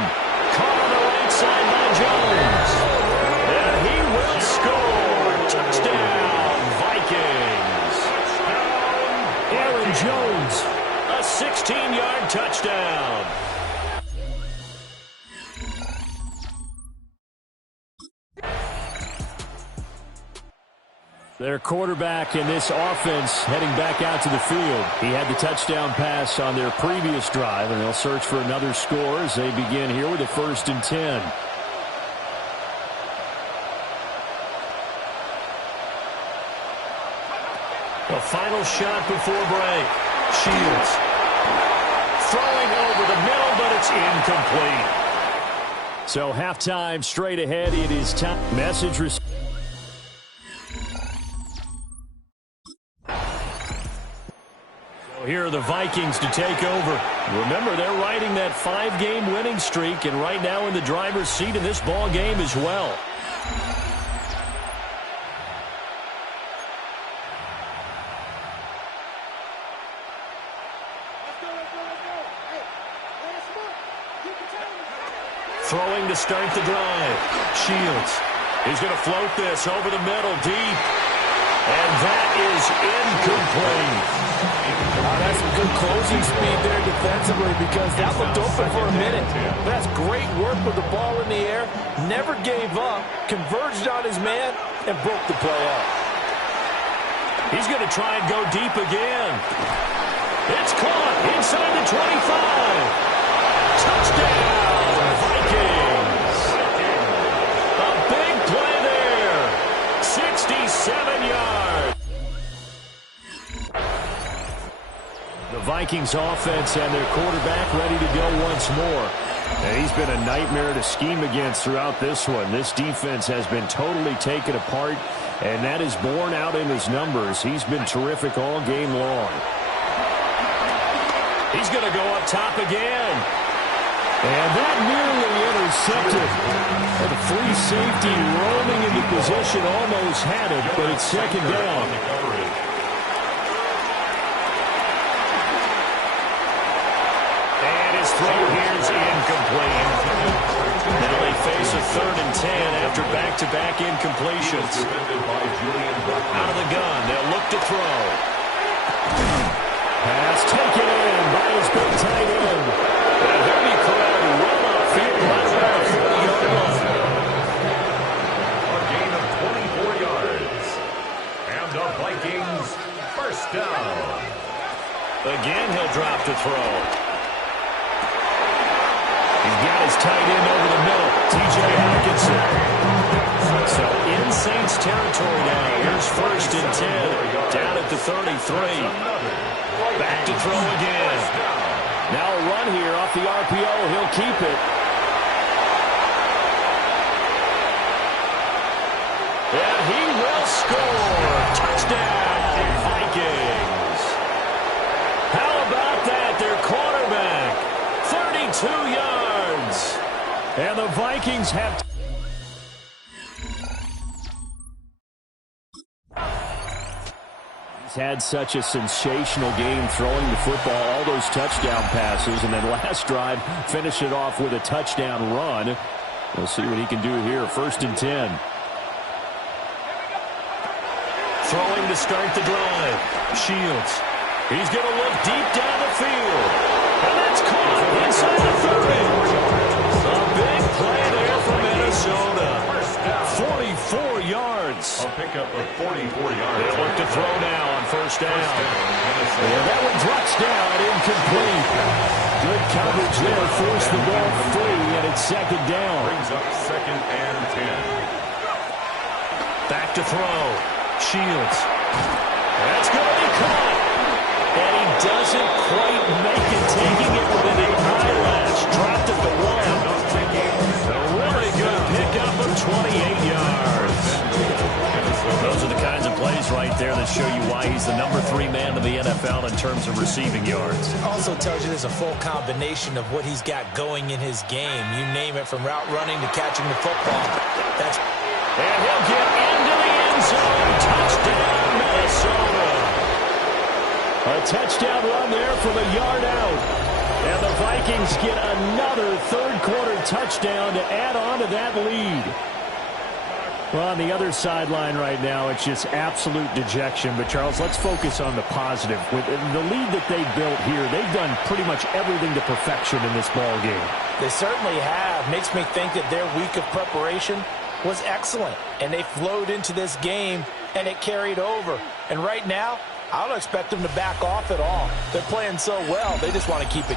Caught on the right side by Jones. And he will score. Touchdown, Vikings. Aaron Jones, a 16-yard touchdown. Their quarterback in this offense heading back out to the field. He had the touchdown pass on their previous drive, and they'll search for another score as they begin here with a 1st and 10. A final shot before break. Shields. Throwing over the middle, but it's incomplete. So halftime straight ahead. It is time. Message received. Here are the Vikings to take over. Remember, they're riding that 5-game winning streak, and right now in the driver's seat in this ball game as well. Throwing to start the drive. Shields. He's going to float this over the middle deep. And that is incomplete. That's some good closing speed there defensively because that looked open for a minute. That's great work with the ball in the air. Never gave up, converged on his man, and broke the play up. He's going to try and go deep again. It's caught inside the 25. Touchdown, Vikings. A big play there. 67 yards. The Vikings offense and their quarterback ready to go once more. And he's been a nightmare to scheme against throughout this one. This defense has been totally taken apart, and that is borne out in his numbers. He's been terrific all game long. He's going to go up top again. And that nearly intercepted. And the free safety roaming into position almost had it, but it's 2nd down. His throw here's incomplete. Now they face a 3rd and 10 after back-to-back incompletions. Out of the gun, they'll look to throw. Pass taken in by his big tight end. A heavy crowd run off field right around the 40-yard line. A gain of 24 yards. And the Vikings first down. Again, he'll drop to throw. He's got his tight end over the middle, T.J. Hawkinson. So in Saints territory now. Here's 1st and 10, down at the 33. Back to throw again. Now a run here off the RPO. He'll keep it. And he will score. Touchdown, Vikings. How about that? Their quarterback, 32 yards. And the Vikings have... He's had such a sensational game throwing the football, all those touchdown passes, and then last drive, finish it off with a touchdown run. We'll see what he can do here. 1st and 10. Throwing to start the drive. Shields. He's going to look deep down the field. And that's caught inside the 30. A big play there for Minnesota. 44 yards. A pickup of 44 yards. They look to throw now on 1st down. And that one drops down, incomplete. Good coverage there. Forced the ball free, and it's 2nd down. Brings up 2nd and 10. Back to throw. Shields. That's going to be caught. And he doesn't quite make it, taking it with an eyelash. Dropped at the 1. A really good pickup of 28 yards. Those are the kinds of plays right there that show you why he's the number 3 man in the NFL in terms of receiving yards. Also tells you there's a full combination of what he's got going in his game. You name it, from route running to catching the football. And he'll get into the end zone. Touchdown, Minnesota. A touchdown run there from a yard out. And the Vikings get another 3rd quarter touchdown to add on to that lead. Well, on the other sideline right now, it's just absolute dejection. But, Charles, let's focus on the positive. With the lead that they built here, they've done pretty much everything to perfection in this ball game. They certainly have. Makes me think that their week of preparation was excellent. And they flowed into this game, and it carried over. And right now, I don't expect them to back off at all. They're playing so well, they just want to keep it.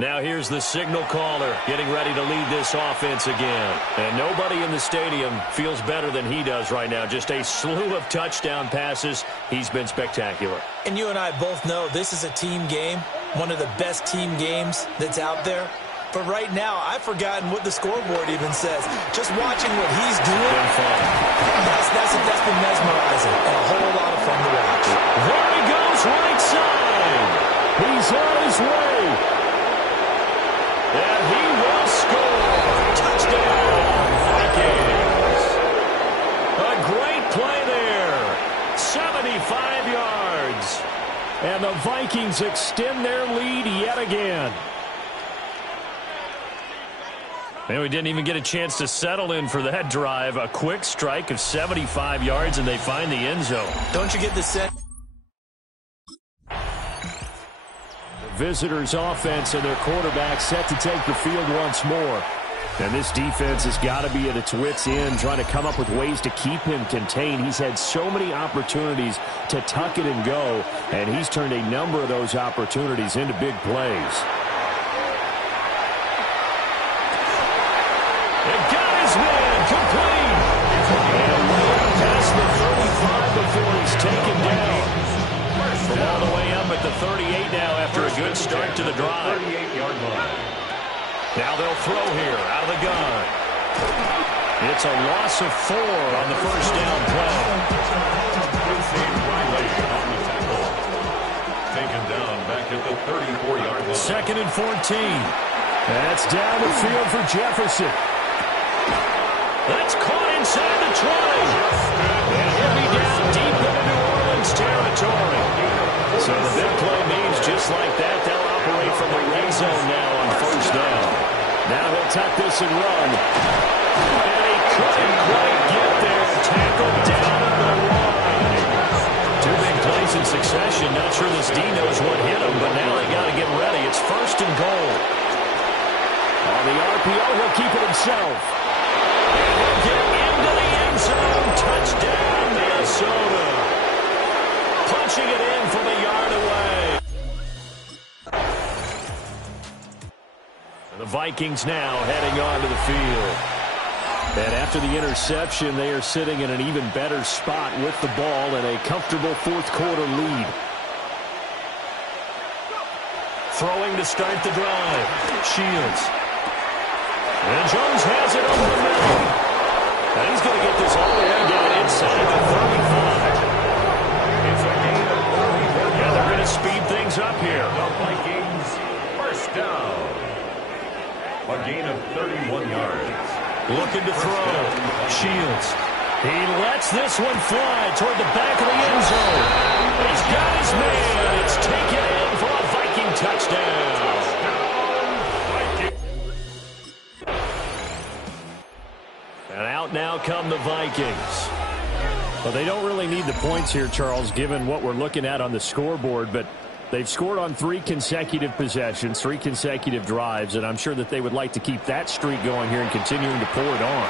Now here's the signal caller getting ready to lead this offense again. And nobody in the stadium feels better than he does right now. Just a slew of touchdown passes. He's been spectacular. And you and I both know this is a team game, one of the best team games that's out there. But right now, I've forgotten what the scoreboard even says. Just watching what he's doing, that's been mesmerizing and a whole lot of fun to watch. There he goes, right side. He's on his way. And he will score. Touchdown, Vikings. A great play there. 75 yards. And the Vikings extend their lead yet again. And we didn't even get a chance to settle in for that drive. A quick strike of 75 yards, and they find the end zone. Don't you get the sense? Visitors' offense and their quarterback set to take the field once more. And this defense has got to be at its wits' end, trying to come up with ways to keep him contained. He's had so many opportunities to tuck it and go, and he's turned a number of those opportunities into big plays. It got his man complete. And right past the 35 before he's taken down. From all the way up at the 38 now after a good start to the drive. 38-yard line. Now they'll throw here out of the gun. It's a loss of 4 on the first down play. Quincy Riley on the tackle. Taken down back at the 34-yard line. 2nd and 14. That's down the field for Jefferson. That's caught inside the 20. And he'll be down deep into New Orleans territory. So the big play means just like that, they'll operate from the red zone now on 1st down. Now he'll tuck this and run. And he couldn't quite get there. Tackled down at the line. 2 big plays in succession. Not sure this D knows what hit him, but now they got to get ready. It's 1st and goal. On the RPO, he'll keep it himself. And he'll get into the end zone. Touchdown, Minnesota. Punching it in from a yard away. The Vikings now heading onto the field. And after the interception, they are sitting in an even better spot with the ball and a comfortable 4th quarter lead. Throwing to start the drive. Shields. And Jones has it over the middle. And he's going to get this all the way down inside the 35. It's a gain of 31. Yeah, they're going to speed things up here. The Vikings, 1st down. A gain of 31 yards. Looking to throw. Shields. He lets this one fly toward the back of the end zone. He's got his man. It's taken in for a Viking touchdown. And out now come the Vikings. Well, they don't really need the points here, Charles, given what we're looking at on the scoreboard, but they've scored on 3 consecutive possessions, 3 consecutive drives, and I'm sure that they would like to keep that streak going here and continuing to pour it on.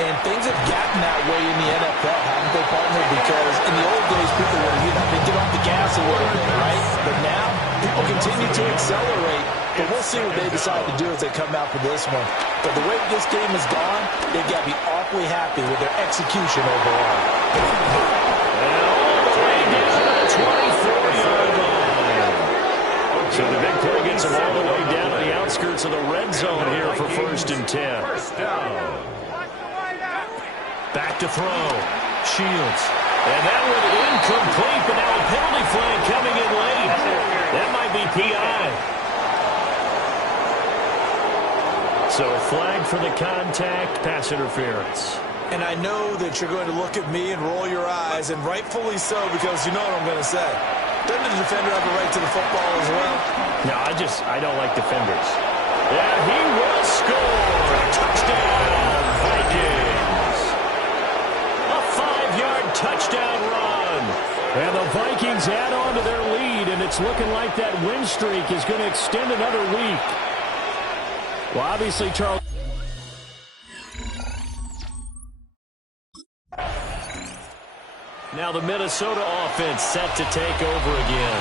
And things have gotten that way in the NFL, haven't they, partner? Because in the old days, people were, they get off the gas a little bit, right? But now, people continue to accelerate. But we'll see what they decide to do as they come out for this one. But the way this game has gone, they've got to be awfully happy with their execution overall. And all the way down to the 24-yard line. So the big play gets them all the way down to the outskirts of the red zone here for 1st and 10. 1st down. Back to throw. Shields. And that one incomplete, but now a penalty flag coming in late. That might be PI. So a flag for the contact, pass interference. And I know that you're going to look at me and roll your eyes, and rightfully so, because you know what I'm going to say. Doesn't the defender have a right to the football as well? No, I don't like defenders. And he will score. Touchdown, Vikings. A 5-yard touchdown run. And the Vikings add on to their lead, and it's looking like that win streak is going to extend another week. Well, obviously, Charles. Now the Minnesota offense set to take over again.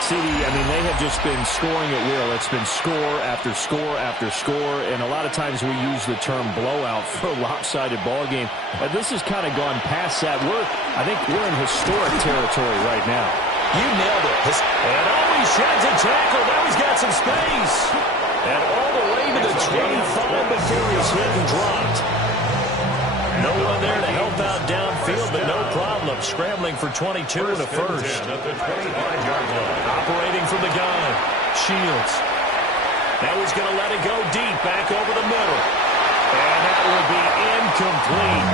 CD, they have just been scoring at will. It's been score after score after score, and a lot of times we use the term blowout for a lopsided ball game. This has kind of gone past that. I think we're in historic territory right now. You nailed it. And he sheds a tackle. Now he's got some space. And all the way to the 25 before he's hit and dropped. No one there to help out downfield, but no problem. Scrambling for 22 in the first. Operating from the gun. Shields. Now he's going to let it go deep, back over the middle. And that will be incomplete.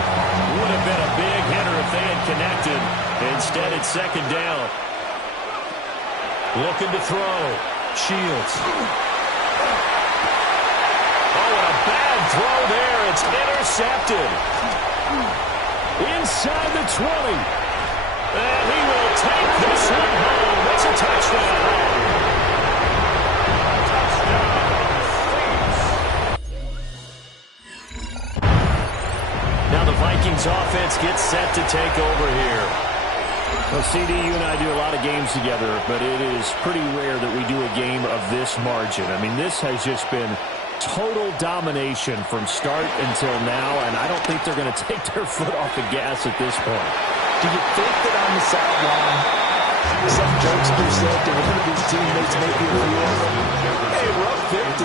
Would have been a big hitter if they had connected. Instead, it's 2nd down. Looking to throw. Shields. Oh, and a bad throw there. It's intercepted. Inside the 20. And he will take this one home. It's a touchdown. Now the Vikings offense gets set to take over here. Well, CD, you and I do a lot of games together, but it is pretty rare that we do a game of this margin. This has just been total domination from start until now, and I don't think they're going to take their foot off the gas at this point. Do you think that on the sideline, some jokester said to one of his teammates, maybe a few of them, hey, we're up 50.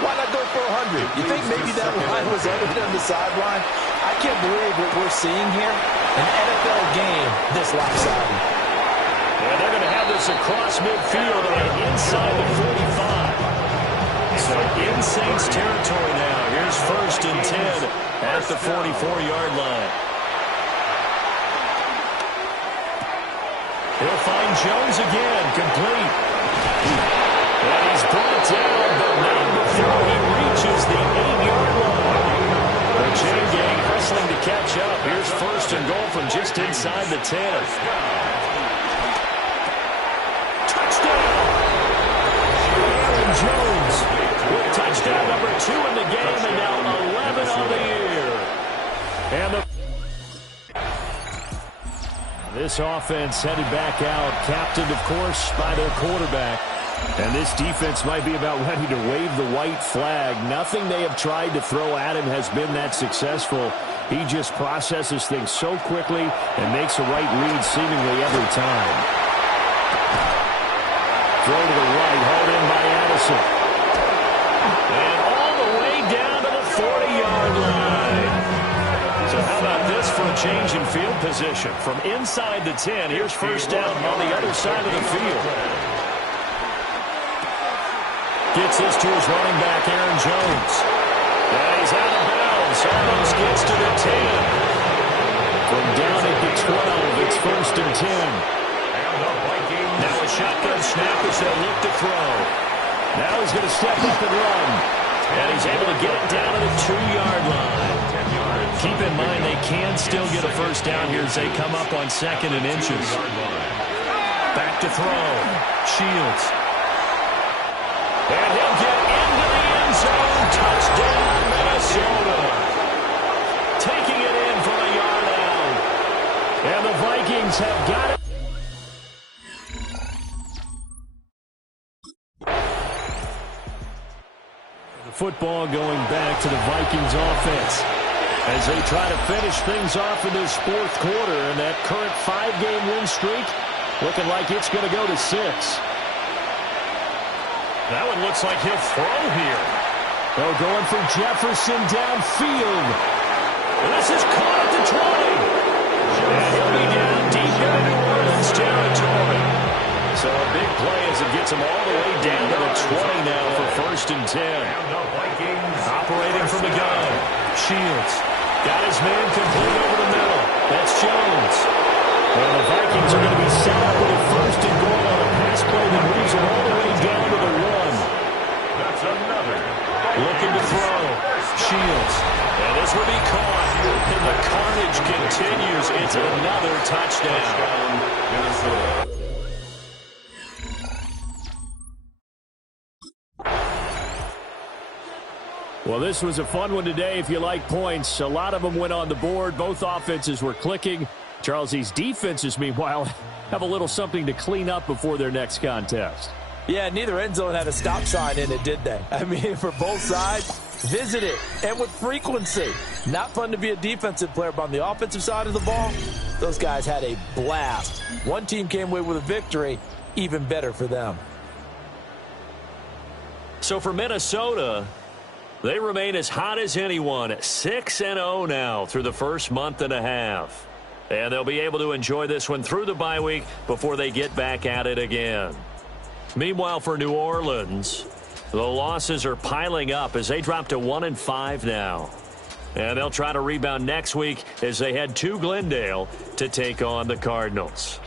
Why not go for 100? You think maybe that line was uttered on the sideline? I can't believe what we're seeing here. An NFL game this lopsided. Yeah, they're going to have this this across midfield and inside the 45. So in Saints territory now. Here's 1st and 10 at the 44-yard line. He'll find Jones again, complete. And he's brought down, but not before he reaches the 8-yard line. The chain gang hustling to catch up. Here's 1st and goal from just inside the 10. Touchdown! Aaron Jones with touchdown number 2 in the game, and now 11 on the year. And this offense headed back out, captained, of course, by their quarterback. And this defense might be about ready to wave the white flag. Nothing they have tried to throw at him has been that successful. He just processes things so quickly and makes a right read seemingly every time. Throw to the right, hauled in by Addison. And all the way down to the 40-yard line. So how about this for a change in field position? From inside the 10, here's 1st down on the other side of the field. Gets this to his running back, Aaron Jones. And he's out of bounds. Almost gets to the 10. From down at the 12, it's 1st and 10. Now a shotgun snap as they look to throw. Now he's going to step up and run. And he's able to get it down to the 2-yard line. Keep in mind they can still get a 1st down here as they come up on 2nd and inches. Back to throw. Shields. And he'll get into the end zone. Touchdown, Minnesota. Taking it in from a yard out. And the Vikings have got it. The football going back to the Vikings offense as they try to finish things off in this 4th quarter. And that current 5-game win streak looking like it's going to go to 6. That one looks like he'll throw here. They're going for Jefferson downfield. And this is caught at the 20. And he'll be down deep into New Orleans territory. So a big play as it gets him all the way down to the 20 now for 1st and 10. Operating from the gun. Shields got his man complete over the middle. That's Jones. And the Vikings are going to be set up with a 1st and goal on a pass play that moves them all the way down to the 1. That's another. Looking to throw. Shields. And this will be caught. And the carnage continues. It's another touchdown. Minnesota. Well, this was a fun one today if you like points. A lot of them went on the board. Both offenses were clicking. Charles, these defenses, meanwhile, have a little something to clean up before their next contest. Yeah, neither end zone had a stop sign in it, did they? I mean, for both sides, visit it, and with frequency. Not fun to be a defensive player, but on the offensive side of the ball, those guys had a blast. One team came away with a victory, even better for them. So for Minnesota, they remain as hot as anyone, 6-0 now through the first month and a half. And they'll be able to enjoy this one through the bye week before they get back at it again. Meanwhile, for New Orleans, the losses are piling up as they drop to 1-5 now. And they'll try to rebound next week as they head to Glendale to take on the Cardinals.